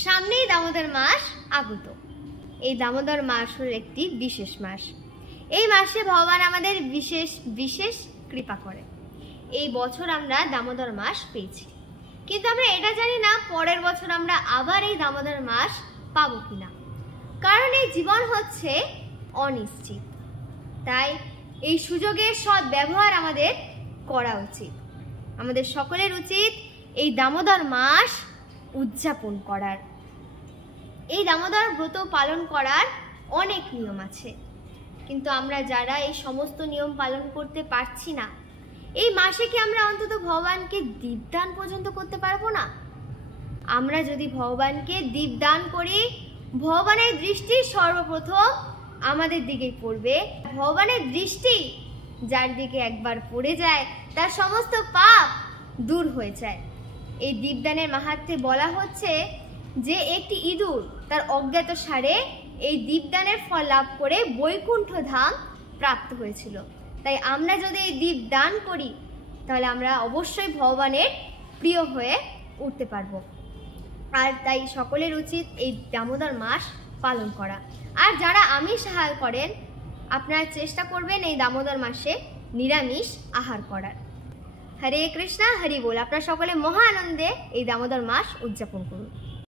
সামনেই দামোদর মাস আগত। এই দামোদর মাস হল একটি বিশেষ মাস। এই মাসে ভগবান আমাদের বিশেষ বিশেষ কৃপা করে। এই বছর আমরা দামোদর মাস পেয়েছি, কিন্তু আমরা এটা জানি না পরের বছর আমরা আবার এই দামোদর মাস পাবো কিনা। কারণ এই জীবন হচ্ছে অনিশ্চিত। তাই এই সুযোগের সৎ ব্যবহার আমাদের করা উচিত। আমাদের সকলের উচিত এই দামোদর মাস উদযাপন করার। এই দামোদর ব্রত পালন করার অনেক নিয়ম আছে, কিন্তু আমরা যারা এই সমস্ত নিয়ম পালন করতে পারছি না, এই মাসে কি আমরা অন্তত ভগবানকে দীপদান পর্যন্ত করতে পারবো না? আমরা যদি ভগবানকে দীপদান করি, ভগবানের দৃষ্টি সর্বপ্রথম আমাদের দিকেই পড়বে। ভগবানের দৃষ্টি যার দিকে একবার পড়ে যায় তার সমস্ত পাপ দূর হয়ে যায়। এই দীপদানের মাহাত্ম্যে বলা হচ্ছে যে একটি ইঁদুর তার অজ্ঞাত সারে এই দীপদানের ফল লাভ করে বৈকুণ্ঠ ধাম প্রাপ্ত হয়েছিল। তাই আমরা যদি এই দীপ দান করি তাহলে আমরা অবশ্যই ভগবানের প্রিয় হয়ে উঠতে পারবো। আর তাই সকলের উচিত এই দামোদর মাস পালন করা। আর যারা আমিষ আহার করেন, আপনারা চেষ্টা করবেন এই দামোদর মাসে নিরামিষ আহার করার। হরে কৃষ্ণা, হরি বল। আপনারা সকলে মহা আনন্দে এই দামোদর মাস উদযাপন করুন।